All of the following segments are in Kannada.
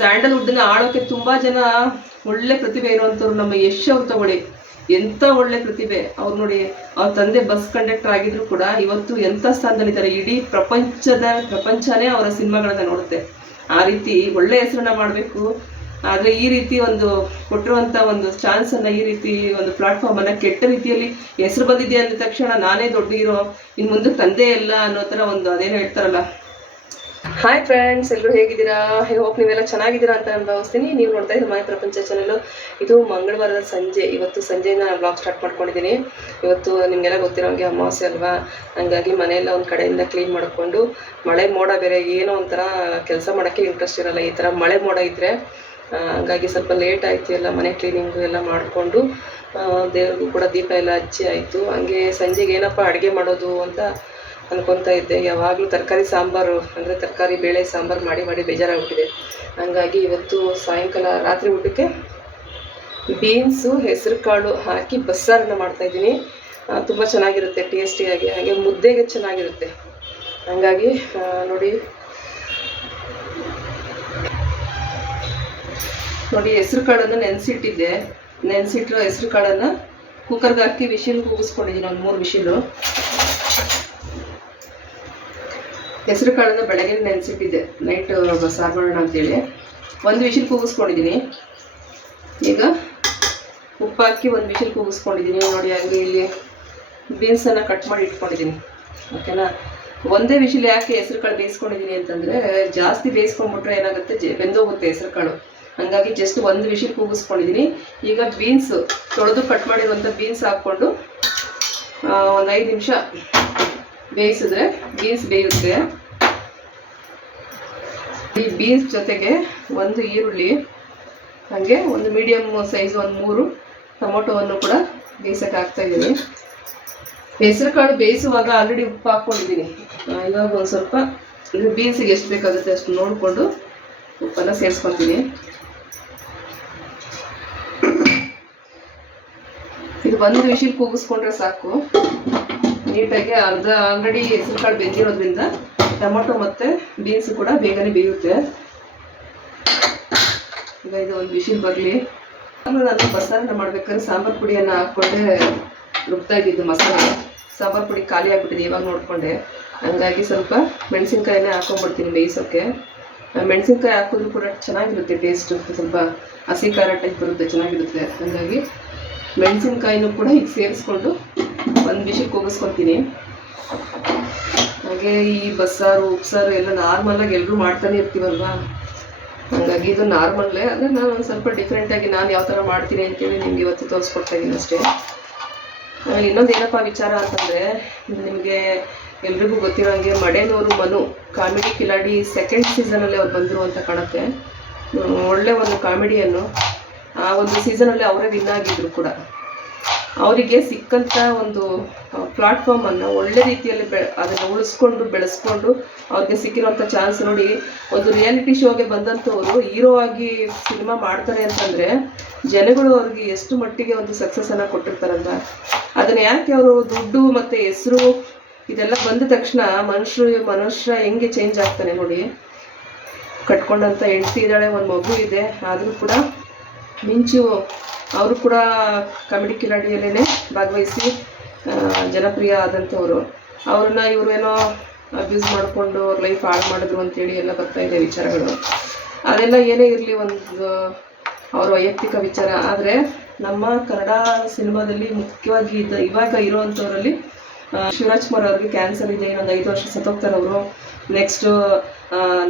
ಸ್ಯಾಂಡಲ್ವುಡ್ನ ಆಳೋಕೆ ತುಂಬ ಜನ ಒಳ್ಳೆ ಪ್ರತಿಭೆ ಇರುವಂಥವ್ರು. ನಮ್ಮ ಯಶ್ ಅವ್ರು ತಗೊಳ್ಳಿ, ಎಂಥ ಒಳ್ಳೆ ಪ್ರತಿಭೆ ಅವ್ರು ನೋಡಿ. ಅವ್ರ ತಂದೆ ಬಸ್ ಕಂಡಕ್ಟರ್ ಆಗಿದ್ರು ಕೂಡ ಇವತ್ತು ಎಂಥ ಸ್ಥಾನದಲ್ಲಿದ್ದಾರೆ. ಇಡೀ ಪ್ರಪಂಚನೇ ಅವರ ಸಿನಿಮಾಗಳನ್ನ ನೋಡುತ್ತೆ. ಆ ರೀತಿ ಒಳ್ಳೆ ಹೆಸರನ್ನ ಮಾಡಬೇಕು. ಆದರೆ ಈ ರೀತಿ ಒಂದು ಕೊಟ್ಟಿರುವಂಥ ಒಂದು ಚಾನ್ಸನ್ನು, ಈ ರೀತಿ ಒಂದು ಪ್ಲಾಟ್ಫಾರ್ಮನ್ನು ಕೆಟ್ಟ ರೀತಿಯಲ್ಲಿ ಹೆಸರು ಬಂದಿದೆ ಅಂದ ತಕ್ಷಣ ನಾನೇ ದೊಡ್ಡ ಹೀರೋ, ಇನ್ನು ಮುಂದೆ ತಂದೆ ಎಲ್ಲ ಅನ್ನೋ ಥರ ಒಂದು ಅದೇನು ಹೇಳ್ತಾರಲ್ಲ. ಹಾಯ್ ಫ್ರೆಂಡ್ಸ್, ಎಲ್ಲರೂ ಹೇಗಿದ್ದೀರಾ? ಹೋಪ್ ನೀವೆಲ್ಲ ಚೆನ್ನಾಗಿದ್ದೀರಾ ಅಂತ ನಾನು ಭಾವಿಸ್ತೀನಿ. ನೀವು ನೋಡ್ತಾ ಇದ್ದೀರಾ ಮಾಯ ಪ್ರಪಂಚ ಚಾನಲ್. ಇದು ಮಂಗಳವಾರದ ಸಂಜೆ. ಇವತ್ತು ಸಂಜೆನ ಬ್ಲಾಗ್ ಸ್ಟಾರ್ಟ್ ಮಾಡ್ಕೊಂಡಿದ್ದೀನಿ. ಇವತ್ತು ನಿಮಗೆಲ್ಲ ಗೊತ್ತಿರೋ ಹಾಗೆ ಅಮಾವಾಸ್ಯೆ ಅಲ್ವಾ, ಹಂಗಾಗಿ ಮನೆಯೆಲ್ಲ ಒಂದು ಕಡೆಯಿಂದ ಕ್ಲೀನ್ ಮಾಡಿಕೊಂಡು, ಮಳೆ ಮೋಡ ಬೇರೆ, ಏನೋ ಒಂಥರ ಕೆಲಸ ಮಾಡೋಕ್ಕೆ ಇಂಟ್ರೆಸ್ಟ್ ಇರೋಲ್ಲ ಈ ಥರ ಮಳೆ ಮೋಡ ಇದ್ದರೆ. ಹಂಗಾಗಿ ಸ್ವಲ್ಪ ಲೇಟ್ ಆಯಿತು ಎಲ್ಲ ಮನೆ ಕ್ಲೀನಿಂಗು ಎಲ್ಲ ಮಾಡಿಕೊಂಡು, ದೇವ್ರಿಗೂ ಕೂಡ ದೀಪ ಎಲ್ಲ ಹಚ್ಚಿ ಆಯಿತು. ಹಂಗೆ ಸಂಜೆಗೆ ಏನಪ್ಪ ಅಡುಗೆ ಮಾಡೋದು ಅಂತ ಅನ್ಕೊತಾ ಇದ್ದೆ. ಯಾವಾಗಲೂ ತರಕಾರಿ ಸಾಂಬಾರು ಅಂದರೆ ತರಕಾರಿ ಬೇಳೆ ಸಾಂಬಾರು ಮಾಡಿ ಮಾಡಿ ಬೇಜಾರಾಗ್ಬಿಟ್ಟಿದೆ. ಹಂಗಾಗಿ ಇವತ್ತು ಸಾಯಂಕಾಲ ರಾತ್ರಿ ಊಟಕ್ಕೆ ಬೀನ್ಸು ಹೆಸರು ಕಾಳು ಹಾಕಿ ಬಸ್ಸಾರನ್ನ ಮಾಡ್ತಾಯಿದ್ದೀನಿ. ತುಂಬ ಚೆನ್ನಾಗಿರುತ್ತೆ ಟೇಸ್ಟಿಯಾಗಿ, ಹಾಗೆ ಮುದ್ದೆಗೆ ಚೆನ್ನಾಗಿರುತ್ತೆ. ಹಂಗಾಗಿ ನೋಡಿ ಹೆಸರು ಕಾಳನ್ನು ನೆನೆಸಿಟ್ಟಿರೋ ಹೆಸರು ಕಾಳನ್ನು ಕುಕ್ಕರ್ಗೆ ಹಾಕಿ ವಿಶಿಲ್ ಕೂಗಿಸ್ಕೊಂಡಿದ್ದೀನಿ, ಒಂದು 3 ವಿಶಿಲು. ಹೆಸರು ಕಾಳನ್ನು ಬೆಳಗ್ಗೆ ನೆನೆಸಿಟ್ಟಿದ್ದೆ, ನೈಟ್ ಸಾರು ಮಾಡೋಣ ಅಂತೇಳಿ 1 ವಿಶಿಲ್ ಕೂಗಿಸ್ಕೊಂಡಿದ್ದೀನಿ. ಈಗ ಉಪ್ಪು ಹಾಕಿ 1 ವಿಶಿಲ್ ಕೂಗಿಸ್ಕೊಂಡಿದ್ದೀನಿ. ನೋಡಿ ಹಾಗೆ ಇಲ್ಲಿ ಬೀನ್ಸನ್ನು ಕಟ್ ಮಾಡಿ ಇಟ್ಕೊಂಡಿದ್ದೀನಿ. ಓಕೆನಾ? ಒಂದೇ ವಿಶಿಲ್ ಯಾಕೆ ಹೆಸರು ಕಾಳು ಬೇಯಿಸ್ಕೊಂಡಿದ್ದೀನಿ ಅಂತಂದರೆ, ಜಾಸ್ತಿ ಬೇಯಿಸ್ಕೊಂಡ್ಬಿಟ್ರೆ ಏನಾಗುತ್ತೆ, ಬೆಂದೋಗುತ್ತೆ ಹೆಸರು ಕಾಳು. ಹಾಗಾಗಿ ಜಸ್ಟ್ 1 ವಿಶಿಲ್ ಕೂಗಿಸ್ಕೊಂಡಿದ್ದೀನಿ. ಈಗ ಬೀನ್ಸು ತೊಳೆದು ಕಟ್ ಮಾಡಿರುವಂಥ ಬೀನ್ಸ್ ಹಾಕ್ಕೊಂಡು ಒಂದು 5 ನಿಮಿಷ ಬೇಯಿಸಿದ್ರೆ ಬೀನ್ಸ್ ಬೇಯುತ್ತೆ. ಈ ಬೀನ್ಸ್ ಜೊತೆಗೆ 1 ಈರುಳ್ಳಿ, ಹಾಗೆ ಒಂದು ಮೀಡಿಯಮ್ ಸೈಜ್ 3 ಟೊಮೊಟೊವನ್ನು ಕೂಡ ಬೇಯಿಸೋಕೆ ಹಾಕ್ತಾಯಿದ್ದೀನಿ. ಹೆಸರು ಕಾಳು ಬೇಯಿಸುವಾಗ ಆಲ್ರೆಡಿ ಉಪ್ಪು ಹಾಕ್ಕೊಂಡಿದ್ದೀನಿ. ಇವಾಗ ಒಂದು ಸ್ವಲ್ಪ ಇದು ಬೀನ್ಸಿಗೆ ಎಷ್ಟು ಬೇಕಾಗುತ್ತೆ ಅಷ್ಟು ನೋಡಿಕೊಂಡು ಉಪ್ಪನ್ನು ಸೇರಿಸ್ಕೊತೀನಿ. ಇದು 1 ವಿಶಿಲ್ ಕೂಗಿಸ್ಕೊಂಡ್ರೆ ಸಾಕು. ನೀಟಾಗಿ ಆಲ್ರೆಡಿ ಹೆಸರು ಕಾಳು ಬೆಂದಿರೋದ್ರಿಂದ ಟೊಮೊಟೊ ಮತ್ತು ಬೀನ್ಸ್ ಕೂಡ ಬೇಗನೆ ಬೇಯುತ್ತೆ. ಈಗ ಇದು 1 ವಿಶಿಲ್ ಬರಲಿ. ನಾನು ಬಸ್ಸಾರನ್ನ ಮಾಡ್ಬೇಕಾದ್ರೆ ಸಾಂಬಾರು ಪುಡಿಯನ್ನು ಹಾಕ್ಕೊಂಡೆ ರುಬ್ತಾ ಇದ್ದಿದ್ದು ಮಸಾಲೆ. ಸಾಂಬಾರು ಪುಡಿ ಖಾಲಿ ಆಗಿಬಿಟ್ಟಿದೆ ಇವಾಗ ನೋಡಿಕೊಂಡೆ. ಹಂಗಾಗಿ ಸ್ವಲ್ಪ ಮೆಣಸಿನ್ಕಾಯಿನೇ ಹಾಕೊಂಡ್ಬಿಡ್ತೀನಿ ಬೇಯಿಸೋಕ್ಕೆ. ಮೆಣಸಿನ್ಕಾಯಿ ಹಾಕಿದ್ರು ಕೂಡ ಚೆನ್ನಾಗಿರುತ್ತೆ ಟೇಸ್ಟು, ಸ್ವಲ್ಪ ಹಸಿ ಖಾರ ಟೈಪ್ ಬರುತ್ತೆ, ಚೆನ್ನಾಗಿರುತ್ತೆ. ಹಾಗಾಗಿ ಮೆಣಸಿನ್ಕಾಯಿನೂ ಕೂಡ ಈಗ ಸೇರಿಸ್ಕೊಂಡು 1 ವಿಶಿಲ್ ಕೂಗಿಸ್ಕೊತೀನಿ. ಹಾಗೆ ಈ ಬಸ್ಸಾರು ಉಪ್ಸಾರು ಎಲ್ಲ ನಾರ್ಮಲಾಗಿ ಎಲ್ಲರೂ ಮಾಡ್ತಾನೆ ಇರ್ತೀವಲ್ವ, ಹಾಗಾಗಿ ಇದು ನಾರ್ಮಲ್ಲೇ. ಅಂದರೆ ನಾನು ಒಂದು ಸ್ವಲ್ಪ ಡಿಫ್ರೆಂಟಾಗಿ ನಾನು ಯಾವ ಥರ ಮಾಡ್ತೀನಿ ಅಂತೇಳಿ ನಿಮ್ಗೆ ಇವತ್ತು ತೋರಿಸ್ಕೊಡ್ತಾ ಇದ್ದೀನಿ ಅಷ್ಟೇ. ಇನ್ನೊಂದು ಏನಪ್ಪ ವಿಚಾರ ಅಂತಂದರೆ, ನಿಮಗೆ ಎಲ್ರಿಗೂ ಗೊತ್ತಿರೋ ಹಾಗೆ ಮಡೆನೂರು ಮನು ಕಾಮಿಡಿ ಕಿಲಾಡಿ 2nd ಸೀಸನಲ್ಲಿ ಅವ್ರು ಬಂದರು ಅಂತ ಕಾಣುತ್ತೆ. ಒಳ್ಳೆ ಒಂದು ಕಾಮಿಡಿಯನ್ನು ಆ ಒಂದು ಸೀಸನಲ್ಲಿ ಅವರೇ ವಿನ್ ಆಗಿದ್ರು ಕೂಡ. ಅವರಿಗೆ ಸಿಕ್ಕಂಥ ಒಂದು ಪ್ಲಾಟ್ಫಾರ್ಮನ್ನು ಒಳ್ಳೆ ರೀತಿಯಲ್ಲಿ ಅದನ್ನು ಉಳಿಸ್ಕೊಂಡು ಬೆಳೆಸ್ಕೊಂಡು ಅವ್ರಿಗೆ ಸಿಕ್ಕಿರೋಂಥ ಚಾನ್ಸ್ ನೋಡಿ. ಒಂದು ರಿಯಾಲಿಟಿ ಶೋಗೆ ಬಂದಂಥವರು ಹೀರೋ ಆಗಿ ಸಿನಿಮಾ ಮಾಡ್ತಾರೆ ಅಂತಂದರೆ ಜನಗಳು ಅವ್ರಿಗೆ ಎಷ್ಟು ಮಟ್ಟಿಗೆ ಒಂದು ಸಕ್ಸಸ್ಸನ್ನು ಕೊಟ್ಟಿರ್ತಾರಲ್ಲ. ಅದನ್ನು ಯಾಕೆ ಅವರು ದುಡ್ಡು ಮತ್ತು ಹೆಸರು ಇದೆಲ್ಲ ಬಂದ ತಕ್ಷಣ ಮನುಷ್ಯ ಹೆಂಗೆ ಚೇಂಜ್ ಆಗ್ತಾನೆ ನೋಡಿ. ಕಟ್ಕೊಂಡಂಥ ಹೆಂಡತಿ ಇದ್ದಾಳೆ, ಒಂದು ಮಗು ಇದೆ, ಆದರೂ ಕೂಡ ಮಿಂಚು ಅವರು ಕೂಡ ಕಾಮಿಡಿ ಕಿಲಾಡಿಯಲ್ಲೇ ಭಾಗವಹಿಸಿ ಜನಪ್ರಿಯ ಆದಂಥವ್ರು. ಅವ್ರನ್ನ ಇವರೇನೋ ಅಬ್ಯೂಸ್ ಮಾಡಿಕೊಂಡು ಅವ್ರ ಲೈಫ್ ಹಾಳು ಮಾಡಿದ್ರು ಅಂತೇಳಿ ಎಲ್ಲ ಬರ್ತಾಯಿದೆ ವಿಚಾರಗಳು. ಅದೆಲ್ಲ ಏನೇ ಇರಲಿ, ಒಂದು ಅವ್ರ ವೈಯಕ್ತಿಕ ವಿಚಾರ. ಆದರೆ ನಮ್ಮ ಕನ್ನಡ ಸಿನಿಮಾದಲ್ಲಿ ಮುಖ್ಯವಾಗಿ ಇವಾಗ ಇರೋವಂಥವರಲ್ಲಿ ಶಿವರಾಜ್ ಕುಮಾರ್ ಅವ್ರಿಗೆ ಕ್ಯಾನ್ಸರ್ ಇದೆ, ಇನ್ನೊಂದು 5 ವರ್ಷ ಸತ್ತೋಗ್ತಾರೆ ಅವರು. ನೆಕ್ಸ್ಟು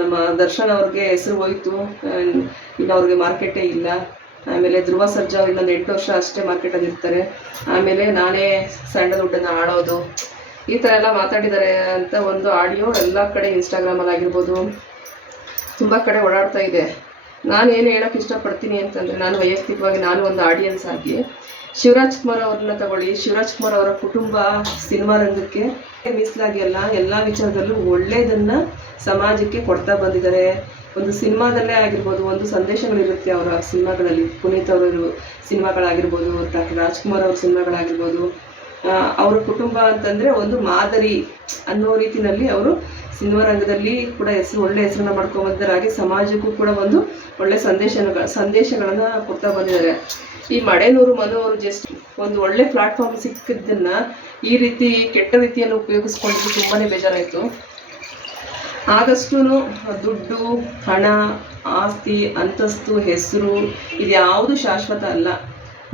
ನಮ್ಮ ದರ್ಶನ್ ಅವ್ರಿಗೆ ಹೆಸರು ಹೋಯಿತು, ಇನ್ನು ಅವ್ರಿಗೆ ಮಾರ್ಕೆಟೇ ಇಲ್ಲ. ಆಮೇಲೆ ಧ್ರುವ ಸರ್ಜಾ ಅವ್ರು ಇನ್ನೊಂದು 8 ವರ್ಷ ಅಷ್ಟೇ ಮಾರ್ಕೆಟಲ್ಲಿ ಇರ್ತಾರೆ. ಆಮೇಲೆ ನಾನೇ ಸ್ಯಾಂಡಲ್ವುಡ್ಡನ್ನು ಆಳೋದು, ಈ ಥರ ಎಲ್ಲ ಮಾತಾಡಿದ್ದಾರೆ ಅಂತ ಒಂದು ಆಡಿಯೋ ಎಲ್ಲ ಕಡೆ ಇನ್ಸ್ಟಾಗ್ರಾಮಲ್ಲಿ ಆಗಿರ್ಬೋದು ತುಂಬ ಕಡೆ ಓಡಾಡ್ತಾ ಇದೆ. ನಾನು ಏನು ಹೇಳೋಕ್ಕೆ ಇಷ್ಟಪಡ್ತೀನಿ ಅಂತಂದರೆ, ನಾನು ವೈಯಕ್ತಿಕವಾಗಿ ನಾನು ಒಂದು ಆಡಿಯನ್ಸ್ ಆಗಿ ಶಿವರಾಜ್ ಕುಮಾರ್ ಅವ್ರನ್ನ ತಗೊಳ್ಳಿ. ಶಿವರಾಜ್ ಕುಮಾರ್ ಅವರ ಕುಟುಂಬ ಸಿನಿಮಾ ರಂಗಕ್ಕೆ ಮೀಸಲಾಗಿ ಎಲ್ಲ ವಿಚಾರದಲ್ಲೂ ಒಳ್ಳೆಯದನ್ನು ಸಮಾಜಕ್ಕೆ ಕೊಡ್ತಾ ಬಂದಿದ್ದಾರೆ. ಒಂದು ಸಿನಿಮಾದಲ್ಲೇ ಆಗಿರ್ಬೋದು, ಒಂದು ಸಂದೇಶಗಳಿರುತ್ತೆ ಅವರ ಸಿನಿಮಾಗಳಲ್ಲಿ. ಪುನೀತ್ ಅವರ ಸಿನಿಮಾಗಳಾಗಿರ್ಬೋದು, ಡಾಕ್ಟರ್ ರಾಜ್ಕುಮಾರ್ ಅವ್ರ ಸಿನಿಮಾಗಳಾಗಿರ್ಬೋದು. ಅವರ ಕುಟುಂಬ ಅಂತಂದರೆ ಒಂದು ಮಾದರಿ ಅನ್ನೋ ರೀತಿಯಲ್ಲಿ ಅವರು ಸಿನಿಮಾ ರಂಗದಲ್ಲಿ ಕೂಡ ಒಳ್ಳೆ ಹೆಸರನ್ನ ಮಾಡ್ಕೊಂಡ್ಬಂದಿದ್ದಾರೆ. ಹಾಗೆ ಸಮಾಜಕ್ಕೂ ಕೂಡ ಒಂದು ಒಳ್ಳೆ ಸಂದೇಶಗಳನ್ನ ಕೊಡ್ತಾ ಬಂದಿದ್ದಾರೆ. ಈ ಮಡೆನೂರು ಮನು ಅವರು ಜಸ್ಟ್ ಒಂದು ಒಳ್ಳೆ ಪ್ಲಾಟ್ಫಾರ್ಮ್ ಸಿಕ್ಕಿದ್ದನ್ನ ಈ ರೀತಿ ಕೆಟ್ಟ ರೀತಿಯನ್ನು ಉಪಯೋಗಿಸ್ಕೊಂಡಿದ್ದು ತುಂಬಾನೇ ಬೇಜಾರಾಯಿತು. ಆದಷ್ಟು ದುಡ್ಡು, ಹಣ, ಆಸ್ತಿ, ಅಂತಸ್ತು, ಹೆಸರು ಇದ್ಯಾವುದು ಶಾಶ್ವತ ಅಲ್ಲ.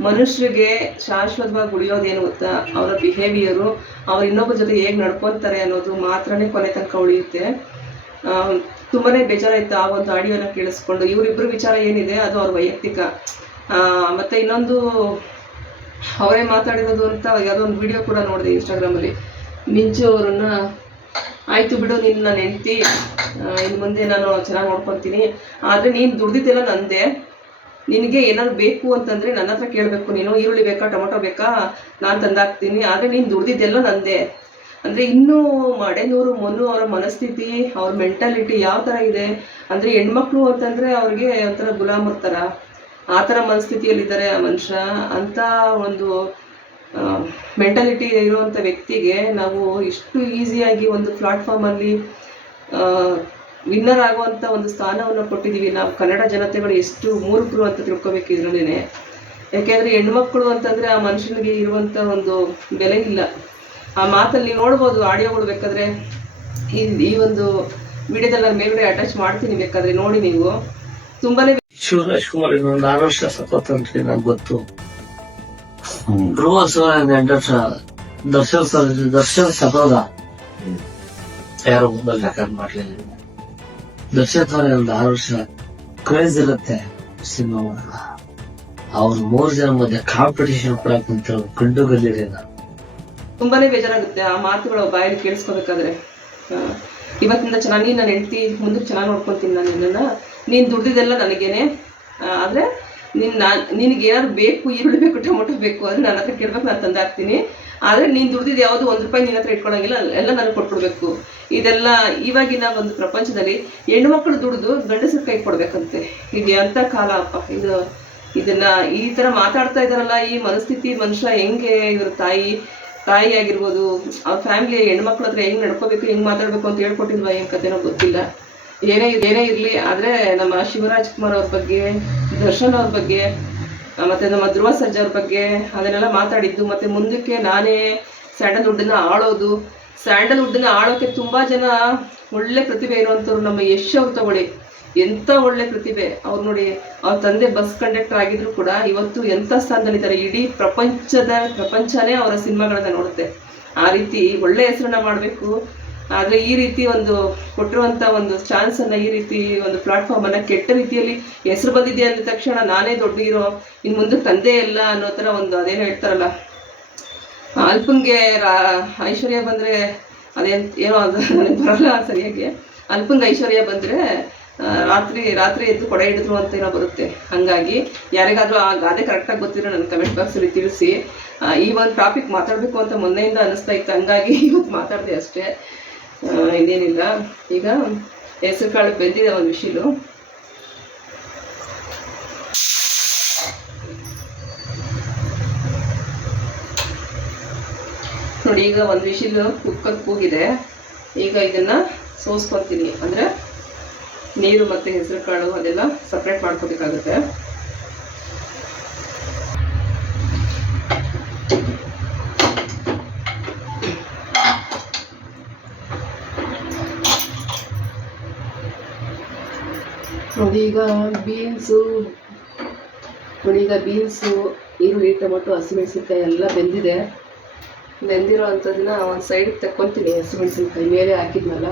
ಮನುಷ್ಯರಿಗೆ ಶಾಶ್ವತವಾಗಿ ಉಳಿಯೋದೇನು ಗೊತ್ತಾ, ಅವರ ಬಿಹೇವಿಯರು, ಅವ್ರು ಇನ್ನೊಬ್ಬರ ಜೊತೆ ಹೇಗೆ ನಡ್ಕೊತಾರೆ ಅನ್ನೋದು ಮಾತ್ರನೇ ಕೊನೆ ತನಕ ಉಳಿಯುತ್ತೆ. ತುಂಬಾ ಬೇಜಾರಾಯಿತು ಆ ಒಂದು ಆಡಿಯೋನ ಕೇಳಿಸ್ಕೊಂಡು. ಇವರಿಬ್ಬರು ವಿಚಾರ ಏನಿದೆ ಅದು ಅವ್ರ ವೈಯಕ್ತಿಕ. ಮತ್ತು ಇನ್ನೊಂದು ಅವರೇ ಮಾತಾಡಿರೋದು ಅಂತ ಯಾವುದೋ ಒಂದು ವಿಡಿಯೋ ಕೂಡ ನೋಡಿದೆ ಇನ್ಸ್ಟಾಗ್ರಾಮಲ್ಲಿ. ಮಿಂಚು ಅವರನ್ನ, ಆಯಿತು ಬಿಡು ನೀನು ನಾನು ಹೆಂಡ್ತಿ, ಇನ್ನು ಮುಂದೆ ನಾನು ಚೆನ್ನಾಗಿ ನೋಡ್ಕೊತೀನಿ, ಆದರೆ ನೀನು ದುಡ್ದಿದ್ದೆಲ್ಲ ನಂದೆ, ನಿನಗೆ ಏನಾದ್ರು ಬೇಕು ಅಂತಂದರೆ ನನ್ನ ಹತ್ರ ಕೇಳಬೇಕು. ನೀನು ಈರುಳ್ಳಿ ಬೇಕಾ, ಟೊಮೊಟೊ ಬೇಕಾ, ನಾನು ತಂದಾಕ್ತೀನಿ, ಆದರೆ ನೀನು ದುಡ್ದಿದ್ದೆಲ್ಲ ನಂದೆ ಅಂದರೆ ಇನ್ನೂ ಮಡೆನೂರು ಮನು ಅವರ ಮನಸ್ಥಿತಿ, ಅವ್ರ ಮೆಂಟಾಲಿಟಿ ಯಾವ ಥರ ಇದೆ ಅಂದರೆ, ಹೆಣ್ಮಕ್ಳು ಅಂತಂದರೆ ಅವ್ರಿಗೆ ಒಂಥರ ಗುಲಾಮರ ಥರ, ಆ ಥರ ಮನಸ್ಥಿತಿಯಲ್ಲಿದ್ದಾರೆ ಆ ಮನುಷ್ಯ. ಅಂಥ ಒಂದು ಮೆಂಟಾಲಿಟಿ ಇರುವಂಥ ವ್ಯಕ್ತಿಗೆ ನಾವು ಇಷ್ಟು ಈಸಿಯಾಗಿ ಒಂದು ಪ್ಲಾಟ್ಫಾರ್ಮಲ್ಲಿ ವಿನ್ನರ್ ಆಗುವಂಥ ಒಂದು ಸ್ಥಾನವನ್ನು ಕೊಟ್ಟಿದ್ದೀವಿ. ನಾವು ಕನ್ನಡ ಜನತೆಗಳು ಎಷ್ಟು ಮೂರ್ಖರು ಅಂತ ತಿಳ್ಕೊಬೇಕು ಇದರಲ್ಲೇ. ಯಾಕೆಂದರೆ ಹೆಣ್ಮಕ್ಳು ಅಂತಂದರೆ ಆ ಮನುಷ್ಯನಿಗೆ ಇರುವಂಥ ಒಂದು ಬೆಲೆ ಇಲ್ಲ. ಆ ಮಾತಲ್ಲಿ ನೋಡ್ಬೋದು, ಆಡಿಯೋಗಳು ಬೇಕಾದರೆ ಈ ಒಂದು ವಿಡಿಯೋದಲ್ಲಿ ನಾನು ಮೇಲ್ಗಡೆ ಅಟ್ಯಾಚ್ ಮಾಡ್ತೀನಿ, ಬೇಕಾದರೆ ನೋಡಿ ನೀವು. ತುಂಬಾನೇ ಶಿವರಾಜ್ ಕುಮಾರ್ ಇನ್ನೊಂದು 6 ವರ್ಷ ಸತ್ತಂತ್ರಿ ನಂಗೆ ಗೊತ್ತು. ಧ್ರುವ ಸರ್ ದರ್ಶನ್ ಸತ್ತೋದ, ಯಾರು ಮೊಬೈಲ್ ರೆಕಾರ್ಡ್ ಮಾಡ್ಲಿಲ್ಲ. ದರ್ಶನ್ ಸರ್ ಒಂದು 6 ವರ್ಷ ಕ್ರೇಜ್ ಇರುತ್ತೆ ಸಿನಿಮಾ. ಅವ್ರ 3 ಜನ ಮಧ್ಯೆ ಕಾಂಪಿಟೇಷನ್ ಕೂಡ ಕುಂತ ಗಂಡುಗಲ್ಲಿದೆ. ತುಂಬಾನೇ ಬೇಜಾರಾಗುತ್ತೆ ಆ ಮಾತುಗಳು ಬಾಯಲ್ಲಿ ಕೇಳಿಸ್ಕೋಬೇಕಾದ್ರೆ. ಇವತ್ತಿಂದ ಚೆನ್ನಾಗಿ ನಾನು ಹೆಂಡ್ತಿ, ಮುಂದಕ್ಕೆ ಚೆನ್ನಾಗಿ ನೋಡ್ಕೊತೀನಿ, ನಾನು ನಿನ್ನನ್ನು, ನೀನು ದುಡ್ದಿದ್ದೆಲ್ಲ ನನಗೇನೆ, ಆದರೆ ನಿನಗೆ ಏನಾದ್ರು ಬೇಕು, ಈರುಳ್ಳಿ ಬೇಕು, ಟೊಮೊಟೊ ಬೇಕು ಅಂದರೆ ನನ್ನ ಹತ್ರ ಕೇಳ್ಬೇಕು, ನಾನು ತಂದಾಕ್ತೀನಿ, ಆದರೆ ನೀನು ದುಡ್ದಿದ್ದು ಯಾವುದು ₹1 ನಿನ್ನ ಹತ್ರ ಇಟ್ಕೊಳಂಗಿಲ್ಲ, ಎಲ್ಲ ನನಗೆ ಕೊಟ್ಬಿಡ್ಬೇಕು. ಇದೆಲ್ಲ ಇವಾಗಿನ ಒಂದು ಪ್ರಪಂಚದಲ್ಲಿ ಹೆಣ್ಣುಮಕ್ಕಳು ದುಡಿದು ಗಂಡಸರ ಕೈ ಕೊಡ್ಬೇಕಂತೆ. ಇದು ಎಂಥ ಕಾಲ ಅಪ್ಪ ಇದು. ಇದನ್ನ ಈ ಥರ ಮಾತಾಡ್ತಾ ಇದ್ದಾರಲ್ಲ, ಈ ಮನಸ್ಥಿತಿ ಮನುಷ್ಯ ಹೆಂಗೆ, ಇವ್ರ ತಾಯಿ ಆಗಿರ್ಬೋದು, ಅವ್ರ ಫ್ಯಾಮಿಲಿ ಹೆಣ್ಮಕ್ಳ ಹತ್ರ ಹೆಂಗೆ ನಡ್ಕೋಬೇಕು, ಹೆಂಗೆ ಮಾತಾಡಬೇಕು ಅಂತ ಹೇಳ್ಕೊಟ್ಟಿಲ್ವಾ, ಏನು ಕಥೆನೋ ಗೊತ್ತಿಲ್ಲ. ಏನೇ ಇರಲಿ, ಆದರೆ ನಮ್ಮ ಶಿವರಾಜ್ ಕುಮಾರ್ ಅವ್ರ ಬಗ್ಗೆ, ದರ್ಶನ್ ಅವ್ರ ಬಗ್ಗೆ, ಮತ್ತು ನಮ್ಮ ಧ್ರುವ ಸರ್ಜಾ ಅವ್ರ ಬಗ್ಗೆ ಅದನ್ನೆಲ್ಲ ಮಾತಾಡಿದ್ದು. ಮತ್ತು ಮುಂದಕ್ಕೆ ನಾನೇ ಸ್ಯಾಂಡಲ್ವುಡ್ಡನ್ನ ಆಳೋಕ್ಕೆ ತುಂಬ ಜನ ಒಳ್ಳೆ ಪ್ರತಿಭೆ ಇರುವಂಥವ್ರು. ನಮ್ಮ ಯಶ್ ಅವ್ರು ತಗೊಳ್ಳಿ, ಎಂಥ ಒಳ್ಳೆ ಪ್ರತಿಭೆ ಅವ್ರು ನೋಡಿ. ಅವ್ರ ತಂದೆ ಬಸ್ ಕಂಡಕ್ಟರ್ ಆಗಿದ್ರು ಕೂಡ ಇವತ್ತು ಎಂಥ ಸ್ಥಾನದಲ್ಲಿದ್ದಾರೆ. ಇಡೀ ಪ್ರಪಂಚನೇ ಅವರ ಸಿನಿಮಾಗಳನ್ನ ನೋಡುತ್ತೆ. ಆ ರೀತಿ ಒಳ್ಳೆ ಹೆಸರನ್ನ ಮಾಡಬೇಕು. ಆದರೆ ಈ ರೀತಿ ಒಂದು ಕೊಟ್ಟಿರುವಂಥ ಒಂದು ಚಾನ್ಸನ್ನು, ಈ ರೀತಿ ಒಂದು ಪ್ಲಾಟ್ಫಾರ್ಮನ್ನು ಕೆಟ್ಟ ರೀತಿಯಲ್ಲಿ ಹೆಸರು ಬಂದಿದೆ ಅಂದ ತಕ್ಷಣ ನಾನೇ ದೊಡ್ಡ ಹೀರೋ, ಇನ್ನು ಮುಂದೆ ತಂದೆ ಇಲ್ಲ ಅನ್ನೋ ಥರ ಒಂದು ಅದೇನು ಹೇಳ್ತಾರಲ್ಲ, ಅಲ್ಪಂಗೆ ಐಶ್ವರ್ಯ ಬಂದರೆ ಏನೋ ಅದು ನನಗೆ ಬರಲ್ಲ ಸರಿಯಾಗಿ. ಅಲ್ಪಂಗೆ ಐಶ್ವರ್ಯ ಬಂದರೆ ರಾತ್ರಿ ಎದ್ದು ಕೊಡೆ ಹಿಡಿದ್ರು ಅಂತ ಏನೋ ಬರುತ್ತೆ. ಹಾಗಾಗಿ ಯಾರಿಗಾದ್ರೂ ಆ ಗಾದೆ ಕರೆಕ್ಟಾಗಿ ಗೊತ್ತಿರೋ ನನ್ನ ಕಮೆಂಟ್ ಬಾಕ್ಸಲ್ಲಿ ತಿಳಿಸಿ. ಈ ಒಂದು ಟಾಪಿಕ್ ಮಾತಾಡಬೇಕು ಅಂತ ಮೊನ್ನೆಯಿಂದ ಅನ್ನಿಸ್ತಾ ಇತ್ತು, ಹಂಗಾಗಿ ಇವತ್ತು ಮಾತಾಡಿದೆ ಅಷ್ಟೇ, ಇನ್ನೇನಿಲ್ಲ. ಈಗ ಹೆಸರು ಕಾಳು ಬೆಂದಿದೆ ಒಂದು ವಿಷಿಲು. ನೋಡಿ, ಈಗ ಒಂದು ವಿಷಿಲು ಕುಕ್ಕರ್ ಕೂಗಿದೆ. ಈಗ ಇದನ್ನು ಸೋಸ್ಕೊತೀನಿ, ಅಂದರೆ ನೀರು ಮತ್ತು ಹೆಸರು ಕಾಳು ಅದೆಲ್ಲ ಸಪ್ರೇಟ್ ಮಾಡ್ಕೋಬೇಕಾಗುತ್ತೆ. ನೋಡಿ, ಈಗ ಬೀನ್ಸು, ಈರುಳ್ಳಿ, ಟೊಮೊಟೊ, ಹಸಿಮೆಣಸಿನ್ಕಾಯಿ ಎಲ್ಲ ಬೆಂದಿರೋ ಅಂಥದ್ದನ್ನ ಒಂದು ಸೈಡಿಗೆ ತಕ್ಕೊತೀನಿ. ಹಸಿಮೆಣಸಿನ್ಕಾಯಿ ಮೇಲೆ ಹಾಕಿದ್ನಲ್ಲ,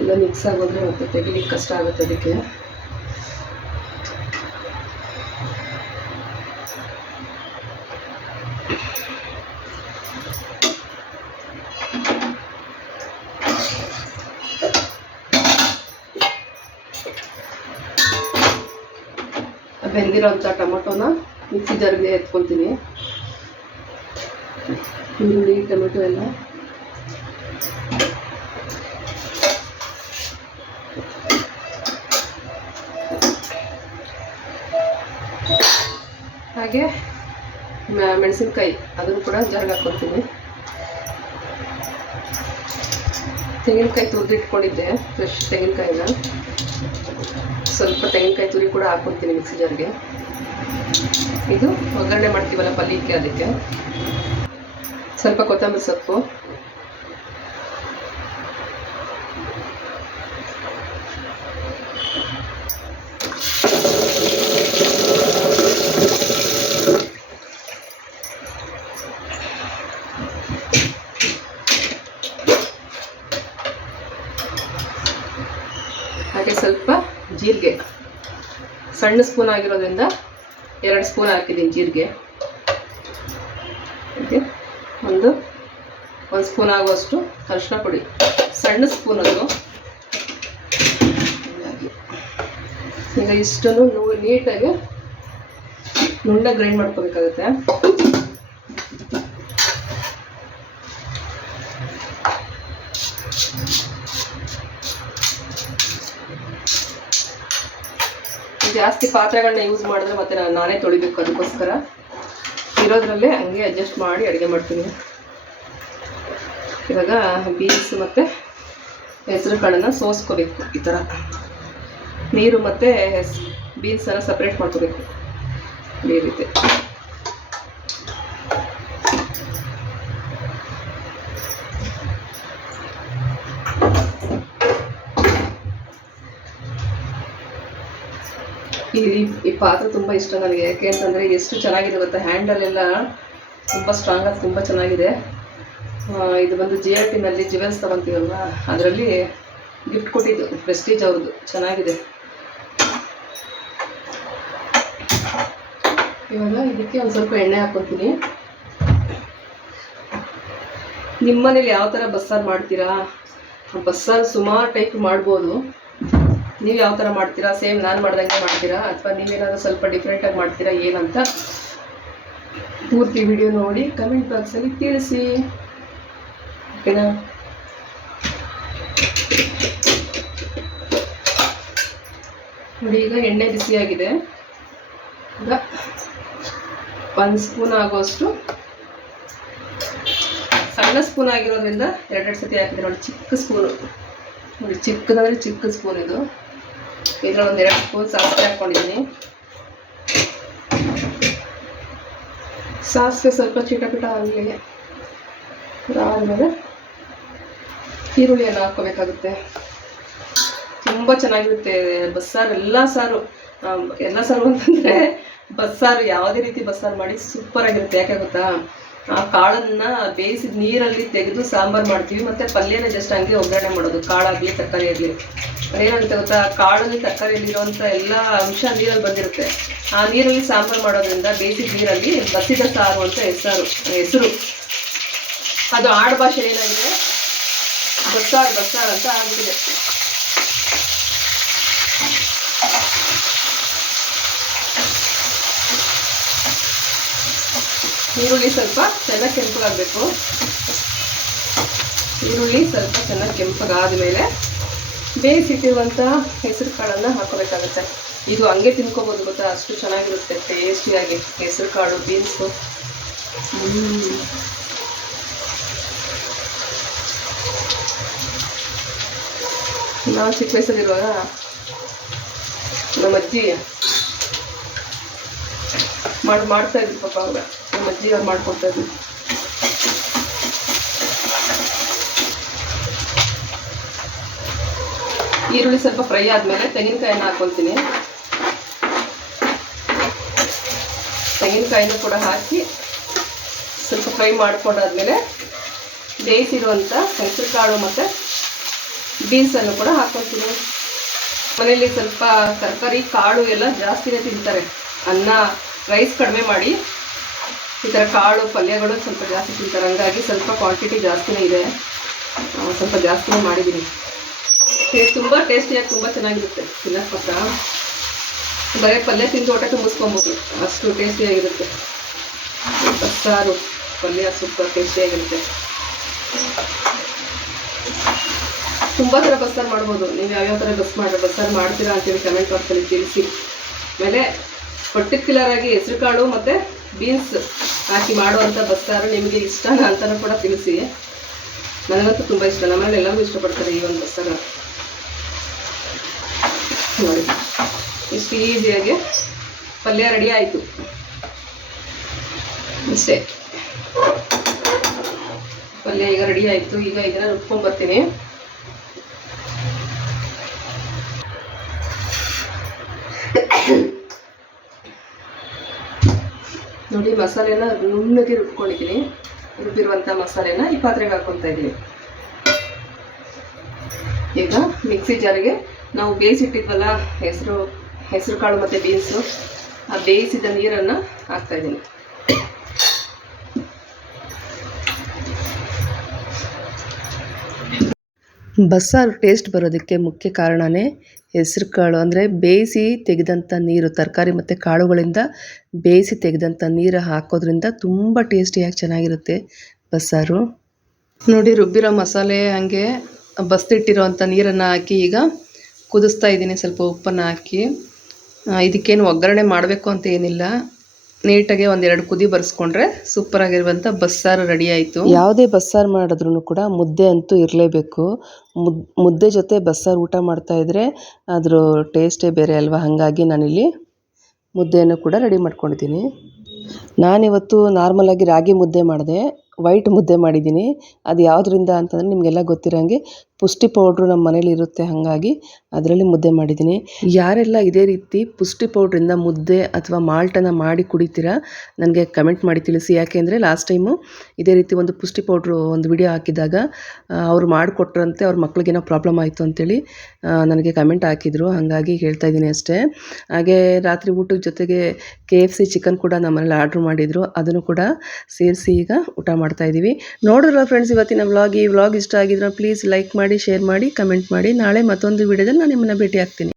ಎಲ್ಲ ಮಿಕ್ಸ್ ಆಗೋದ್ರೆ ಮತ್ತೆ ತೆಗಿಲಿಕ್ಕೆ ಕಷ್ಟ ಆಗುತ್ತೆ. ಅದಕ್ಕೆ ಬೆಂದಿರೋಂಥ ಟೊಮೊಟೊನ ಮಿಕ್ಸಿ ಜಾರ್ಗೆ ಎತ್ಕೊತೀನಿ. ಈರುಳ್ಳಿ, ಟೊಮೆಟೊ ಎಲ್ಲ ಹಾಗೆ ಮೆಣಸಿನ್ಕಾಯಿ ಅದನ್ನು ಕೂಡ ಜಾರ್ಗೆ ಹಾಕ್ಕೊತೀನಿ. ತೆಂಗಿನಕಾಯಿ ತುರಿದಿಟ್ಕೊಂಡಿದ್ದೆ, ಫ್ರೆಶ್ ತೆಂಗಿನಕಾಯಿನ. ಸ್ವಲ್ಪ ತೆಂಗಿನಕಾಯಿ ತುರಿ ಕೂಡ ಹಾಕ್ಕೊಡ್ತೀನಿ ಮಿಕ್ಸಿ ಜಾರ್ಗೆ. ಇದು ಒಗ್ಗರಣೆ ಮಾಡ್ತೀವಲ್ಲ ಪಲ್ಯಕ್ಕೆ, ಅದಕ್ಕೆ ಸ್ವಲ್ಪ ಕೊತ್ತಂಬರಿ ಸೊಪ್ಪು, ಹಾಗೆ ಸ್ವಲ್ಪ ಜೀರಿಗೆ, ಸಣ್ಣ ಸ್ಪೂನ್ ಆಗಿರೋದ್ರಿಂದ 2 ಸ್ಪೂನ್ ಹಾಕಿದ್ದೀನಿ ಜೀರಿಗೆ. ಮತ್ತು ಒಂದು ಸ್ಪೂನ್ ಆಗುವಷ್ಟು ಅರಿಶಿನ ಪುಡಿ, ಸಣ್ಣ ಸ್ಪೂನ್ ಅದು. ಈಗ ಇಷ್ಟನ್ನು ನೀಟಾಗಿ ನುಣ್ಣ ಗ್ರೈಂಡ್ ಮಾಡ್ಕೋಬೇಕಾಗುತ್ತೆ. ಜಾಸ್ತಿ ಪಾತ್ರೆಗಳನ್ನ ಯೂಸ್ ಮಾಡಿದ್ರೆ ಮತ್ತೆ ನಾನೇ ತೊಳಿಬೇಕು, ಅದಕ್ಕೋಸ್ಕರ ಇರೋದ್ರಲ್ಲೇ ಹಂಗೆ ಅಡ್ಜಸ್ಟ್ ಮಾಡಿ ಅಡುಗೆ ಮಾಡ್ತೀನಿ. ಇವಾಗ ಬೀನ್ಸ್ ಮತ್ತು ಹೆಸರು ಕಾಳನ್ನು ಸೋಸ್ಕೋಬೇಕು. ಈ ಥರ ನೀರು ಮತ್ತು ಬೀನ್ಸನ್ನು ಸಪ್ರೇಟ್ ಮಾಡ್ಕೋಬೇಕು ಈ ರೀತಿ. ಈ ಪಾತ್ರೆ ತುಂಬ ಇಷ್ಟ ನನಗೆ. ಯಾಕೆ ಅಂತಂದರೆ ಎಷ್ಟು ಚೆನ್ನಾಗಿದೆ ಗೊತ್ತಾ, ಹ್ಯಾಂಡಲ್ ಎಲ್ಲ ತುಂಬ ಸ್ಟ್ರಾಂಗ್ ಆಗಿ ತುಂಬ ಚೆನ್ನಾಗಿದೆ. ಇದು ಬಂದು GRTನಲ್ಲಿ ಜ್ಯುವೆಲ್ಸ್ ತೊಗೊತೀವಲ್ವ, ಅದರಲ್ಲಿ ಗಿಫ್ಟ್ ಕೊಟ್ಟಿದ್ದು, ಪ್ರೆಸ್ಟೀಜ್ ಅವ್ರದ್ದು. ಚೆನ್ನಾಗಿದೆ. ಇವಾಗ ಇದಕ್ಕೆ ಒಂದು ಸ್ವಲ್ಪ ಎಣ್ಣೆ ಹಾಕ್ಕೊತೀನಿ. ನಿಮ್ಮ ಮನೇಲಿ ಯಾವ ಥರ ಬಸ್ಸಾರು ಮಾಡ್ತೀರಾ? ಬಸ್ಸಾರು ಸುಮಾರು ಟೈಪ್ ಮಾಡ್ಬೋದು. ನೀವು ಯಾವ ಥರ ಮಾಡ್ತೀರಾ? ಸೇಮ್ ನಾನು ಮಾಡ್ದಂಗೆ ಮಾಡ್ತೀರಾ ಅಥವಾ ನೀವೇನಾದರೂ ಸ್ವಲ್ಪ ಡಿಫ್ರೆಂಟಾಗಿ ಮಾಡ್ತೀರಾ ಏನಂತ ಪೂರ್ತಿ ವಿಡಿಯೋ ನೋಡಿ ಕಮೆಂಟ್ ಬಾಕ್ಸಲ್ಲಿ ತಿಳಿಸಿ, ಓಕೆನಾ? ನೋಡಿ, ಈಗ ಎಣ್ಣೆ ಬಿಸಿಯಾಗಿದೆ. ಈಗ 1 ಸ್ಪೂನ್ ಆಗೋಷ್ಟು, ಸಣ್ಣ ಸ್ಪೂನ್ ಆಗಿರೋದ್ರಿಂದ 2 ಸತಿ ಹಾಕಿದೆ ನೋಡಿ. ಚಿಕ್ಕ ಸ್ಪೂನು ನೋಡಿ, ಚಿಕ್ಕದಂದರೆ ಚಿಕ್ಕ ಸ್ಪೂನ್ ಇದು. ಇದರಲ್ಲಿ ಒಂದು 2 ಸ್ಪೂನ್ ಸಾಸಿವೆ ಹಾಕ್ಕೊಂಡಿದ್ದೀನಿ. ಸಾಸಿವೆ ಸ್ವಲ್ಪ ಚಿಟಪಿಟ ಆಗಲಿ. ಅದಾದಮೇಲೆ ಈರುಳ್ಳಿಯನ್ನು ಹಾಕ್ಕೋಬೇಕಾಗುತ್ತೆ. ತುಂಬ ಚೆನ್ನಾಗಿರುತ್ತೆ ಬಸ್ಸಾರು. ಎಲ್ಲ ಸಾರು ಅಂತಂದರೆ ಬಸ್ಸಾರು ಯಾವುದೇ ರೀತಿ ಬಸ್ಸಾರು ಮಾಡಿ ಸೂಪರಾಗಿರುತ್ತೆ. ಯಾಕೆ ಗೊತ್ತಾ, ಆ ಕಾಳನ್ನು ಬೇಯಿಸಿದ ನೀರಲ್ಲಿ ತೆಗೆದು ಸಾಂಬಾರು ಮಾಡ್ತೀವಿ, ಮತ್ತು ಪಲ್ಯನ ಜಸ್ಟ್ ಹಂಗೆ ಒಗ್ಗರಣೆ ಮಾಡೋದು. ಕಾಳಾಗಲಿ ತರಕಾರಿ ಆಗಲಿ, ಅದೇನಾಗುತ್ತೆ ಗೊತ್ತಾ, ಕಾಳಲ್ಲಿ ತರಕಾರಿಯಲ್ಲಿರುವಂಥ ಎಲ್ಲ ಅಂಶ ನೀರಲ್ಲಿ ಬಂದಿರುತ್ತೆ. ಆ ನೀರಲ್ಲಿ ಸಾಂಬಾರು ಮಾಡೋದ್ರಿಂದ ಬೇಯಿಸಿದ ನೀರಲ್ಲಿ ಬಸಿದ ಸಾರು ಅಂತ ಹೆಸರು. ಅದು ಆಡು ಭಾಷೆ ಏನಾಗಿದೆ, ಬಸ್ಸಾರು ಅಂತ ಆಗ್ಬಿಟ್ಟಿದೆ. ಈರುಳ್ಳಿ ಸ್ವಲ್ಪ ಚೆನ್ನಾಗಿ ಕೆಂಪಗಾಗಬೇಕು. ಈರುಳ್ಳಿ ಸ್ವಲ್ಪ ಚೆನ್ನಾಗಿ ಕೆಂಪಗಾದ ಮೇಲೆ ಬೇಯಿಸಿಟ್ಟಿರುವಂಥ ಹೆಸರು ಕಾಳನ್ನು ಹಾಕೋಬೇಕಾಗುತ್ತೆ. ಇದು ಹಂಗೆ ತಿನ್ಕೋಬೋದು ಗೊತ್ತಾ, ಅಷ್ಟು ಚೆನ್ನಾಗಿರುತ್ತೆ ಟೇಸ್ಟಿಯಾಗಿ. ಹೆಸರು ಕಾಳು, ಬೀನ್ಸು. ನಾವು ಚಿಕ್ಕ ವಯಸ್ಸಲ್ಲಿರುವಾಗ ನಮ್ಮ ಅಜ್ಜಿ ಮಾಡ್ತಾ ಇದ್ರು ಪಾಪ. ಅವಾಗ ನಮ್ಮ ಅಜ್ಜಿ ಅವ್ರು ಮಾಡ್ಕೊಡ್ತಾ ಇದ್ರು. ಈರುಳ್ಳಿ ಸ್ವಲ್ಪ ಫ್ರೈ ಆದಮೇಲೆ ತೆಂಗಿನಕಾಯಿನ ಹಾಕ್ಕೊಳ್ತೀನಿ. ತೆಂಗಿನಕಾಯಿನೂ ಕೂಡ ಹಾಕಿ ಸ್ವಲ್ಪ ಫ್ರೈ ಮಾಡ್ಕೊಂಡಾದ್ಮೇಲೆ ಬೇಯಿಸಿರುವಂಥ ಹೆಸರು ಕಾಳು ಮತ್ತು ಬೀನ್ಸನ್ನು ಕೂಡ ಹಾಕ್ಕೊಳ್ತೀನಿ. ಮನೆಯಲ್ಲಿ ಸ್ವಲ್ಪ ತರಕಾರಿ ಕಾಳು ಎಲ್ಲ ಜಾಸ್ತಿನೇ ತಿಂತಾರೆ. ಅನ್ನ ರೈಸ್ ಕಡಿಮೆ ಮಾಡಿ ಈ ಥರ ಕಾಳು ಪಲ್ಯಗಳು ಸ್ವಲ್ಪ ಜಾಸ್ತಿ ತಿಂತಾರೆ. ಹಂಗಾಗಿ ಸ್ವಲ್ಪ ಕ್ವಾಂಟಿಟಿ ಜಾಸ್ತಿನೇ ಇದೆ, ಸ್ವಲ್ಪ ಜಾಸ್ತಿನೇ ಮಾಡಿದ್ದೀನಿ. ತುಂಬ ಟೇಸ್ಟಿಯಾಗಿ ತುಂಬ ಚೆನ್ನಾಗಿರುತ್ತೆ ತಿನ್ನೋಕೆ. ಮಾತ್ರ ಬರೀ ಪಲ್ಯ ತಿಂದು ಹೊಟ್ಟೆ ತುಂಬಿಸ್ಕೊಬೋದು, ಅಷ್ಟು ಟೇಸ್ಟಿಯಾಗಿರುತ್ತೆ. ಬಸ್ಸಾರು ಪಲ್ಯ ಸೂಪರ್ ಟೇಸ್ಟಿಯಾಗಿರುತ್ತೆ. ತುಂಬ ಥರ ಬಸ್ಸಾರು ಮಾಡ್ಬೋದು. ನೀವು ಯಾವ್ಯಾವ ಥರ ಬಸ್ಸಾರು ಮಾಡ್ತೀರಾ ಅಂತೇಳಿ ಕಮೆಂಟ್ ಬಾಕ್ಸಲ್ಲಿ ತಿಳಿಸಿ. ಆಮೇಲೆ ಪರ್ಟಿಕ್ಯುಲರ್ ಆಗಿ ಹೆಸರು ಕಾಳು ಮತ್ತು ಬೀನ್ಸ್ ಹಾಕಿ ಮಾಡುವಂಥ ಬಸ್ಸಾರು ನಿಮಗೆ ಇಷ್ಟನಾ ಅಂತಲೂ ಕೂಡ ತಿಳಿಸಿ. ನನಗಂತೂ ತುಂಬ ಇಷ್ಟ, ನಮ್ಮನೇಲಿ ಎಲ್ಲರಿಗೂ ಇಷ್ಟಪಡ್ತಾರೆ ಈ ಒಂದು ಬಸ್ಸಾರ. ನೋಡಿ ಇಷ್ಟು ಈಸಿಯಾಗಿ ಪಲ್ಯ ರೆಡಿ ಆಯಿತು. ಇಷ್ಟೇ, ಪಲ್ಯ ಈಗ ರೆಡಿ ಆಯಿತು. ಈಗ ಇದನ್ನು ರುಬ್ಕೊಂಡ್ಬರ್ತೀನಿ. ನೋಡಿ ಮಸಾಲೆನ ನುಣ್ಣಗೆ ರುಬ್ಕೊಂಡಿದ್ದೀನಿ. ರುಬ್ಬಿರುವಂಥ ಮಸಾಲೆನ ಈ ಪಾತ್ರೆಗೆ ಹಾಕ್ಕೊತಾ ಇದ್ದೀನಿ. ಈಗ ಮಿಕ್ಸಿ ಜಾರಿಗೆ ನಾವು ಬೇಯಿಸಿಟ್ಟಿದ್ವಲ್ಲ ಹೆಸರು ಕಾಳು ಮತ್ತು ಬೀನ್ಸು, ಆ ಬೇಯಿಸಿದ ನೀರನ್ನು ಹಾಕ್ತಾಯಿದ್ದೀನಿ. ಬಸ್ಸಾರು ಟೇಸ್ಟ್ ಬರೋದಕ್ಕೆ ಮುಖ್ಯ ಕಾರಣವೇ ಹೆಸರು ಕಾಳು. ಅಂದರೆ ಬೇಯಿಸಿ ತೆಗೆದಂಥ ನೀರು, ತರಕಾರಿ ಮತ್ತು ಕಾಳುಗಳಿಂದ ಬೇಯಿಸಿ ತೆಗೆದಂಥ ನೀರು ಹಾಕೋದ್ರಿಂದ ತುಂಬ ಟೇಸ್ಟಿಯಾಗಿ ಚೆನ್ನಾಗಿರುತ್ತೆ ಬಸ್ಸಾರು. ನೋಡಿ ರುಬ್ಬಿರೋ ಮಸಾಲೆ ಹಾಗೆ ಬಸ್ತಿಟ್ಟಿರೋವಂಥ ನೀರನ್ನು ಹಾಕಿ ಈಗ ಕುದಿಸ್ತಾ ಇದ್ದೀನಿ. ಸ್ವಲ್ಪ ಉಪ್ಪನ್ನು ಹಾಕಿ, ಇದಕ್ಕೇನು ಒಗ್ಗರಣೆ ಮಾಡಬೇಕು ಅಂತ ಏನಿಲ್ಲ, ನೀಟಾಗಿ ಒಂದೆರಡು ಕುದಿ ಬರೆಸ್ಕೊಂಡ್ರೆ ಸೂಪರಾಗಿರುವಂಥ ಬಸ್ಸಾರು ರೆಡಿ ಆಯಿತು. ಯಾವುದೇ ಬಸ್ಸಾರು ಮಾಡಿದ್ರೂ ಕೂಡ ಮುದ್ದೆ ಅಂತೂ ಇರಲೇಬೇಕು. ಮುದ್ದೆ ಜೊತೆ ಬಸ್ಸಾರು ಊಟ ಮಾಡ್ತಾಯಿದ್ರೆ ಅದ್ರ ಟೇಸ್ಟೇ ಬೇರೆ ಅಲ್ವಾ. ಹಾಗಾಗಿ ನಾನಿಲ್ಲಿ ಮುದ್ದೆಯನ್ನು ಕೂಡ ರೆಡಿ ಮಾಡ್ಕೊಂಡಿದ್ದೀನಿ. ನಾನಿವತ್ತು ನಾರ್ಮಲಾಗಿ ರಾಗಿ ಮುದ್ದೆ ಮಾಡಿದೆ, ವೈಟ್ ಮುದ್ದೆ ಮಾಡಿದ್ದೀನಿ. ಅದು ಯಾವುದರಿಂದ ಅಂತಂದರೆ ನಿಮಗೆಲ್ಲ ಗೊತ್ತಿರೋಂಗೆ ಪುಷ್ಟಿ ಪೌಡ್ರು ನಮ್ಮ ಮನೇಲಿ ಇರುತ್ತೆ, ಹಾಗಾಗಿ ಅದರಲ್ಲಿ ಮುದ್ದೆ ಮಾಡಿದ್ದೀನಿ. ಯಾರೆಲ್ಲ ಇದೇ ರೀತಿ ಪುಷ್ಟಿ ಪೌಡ್ರಿಂದ ಮುದ್ದೆ ಅಥವಾ ಮಾಲ್ಟನ್ನು ಮಾಡಿ ಕುಡಿತೀರಾ ನನಗೆ ಕಮೆಂಟ್ ಮಾಡಿ ತಿಳಿಸಿ. ಯಾಕೆಂದರೆ ಲಾಸ್ಟ್ ಟೈಮು ಇದೇ ರೀತಿ ಒಂದು ಪುಷ್ಟಿ ಪೌಡ್ರು ಒಂದು ವಿಡಿಯೋ ಹಾಕಿದಾಗ ಅವರು ಮಾಡಿಕೊಟ್ರಂತೆ, ಅವ್ರ ಮಕ್ಳಿಗೇನೋ ಪ್ರಾಬ್ಲಮ್ ಆಯಿತು ಅಂತೇಳಿ ನನಗೆ ಕಮೆಂಟ್ ಹಾಕಿದರು. ಹಾಗಾಗಿ ಹೇಳ್ತಾ ಇದ್ದೀನಿ ಅಷ್ಟೇ. ಹಾಗೆ ರಾತ್ರಿ ಊಟದ ಜೊತೆಗೆ KFC ಚಿಕನ್ ಕೂಡ ನಮ್ಮ ಮನೇಲಿ ಆರ್ಡ್ರ್ ಮಾಡಿದರು, ಅದನ್ನು ಕೂಡ ಸೇರಿಸಿ ಈಗ ಊಟ ಮಾಡ್ತಾಯಿದ್ದೀವಿ. ನೋಡಿದ್ರಲ್ಲ ಫ್ರೆಂಡ್ಸ್ ಇವತ್ತಿನ ವ್ಲಾಗ್. ಈ ವ್ಲಾಗ್ ಇಷ್ಟ ಆಗಿದ್ರೆ ಪ್ಲೀಸ್ ಲೈಕ್ ಮಾಡಿ, ಶೇರ್ ಮಾಡಿ, ಕಮೆಂಟ್ ಮಾಡಿ. ನಾಳೆ ಮತ್ತೊಂದು ವಿಡಿಯೋದಲ್ಲಿ ನಾನು ನಿಮ್ಮನ್ನು ಭೇಟಿ ಆಗ್ತೀನಿ.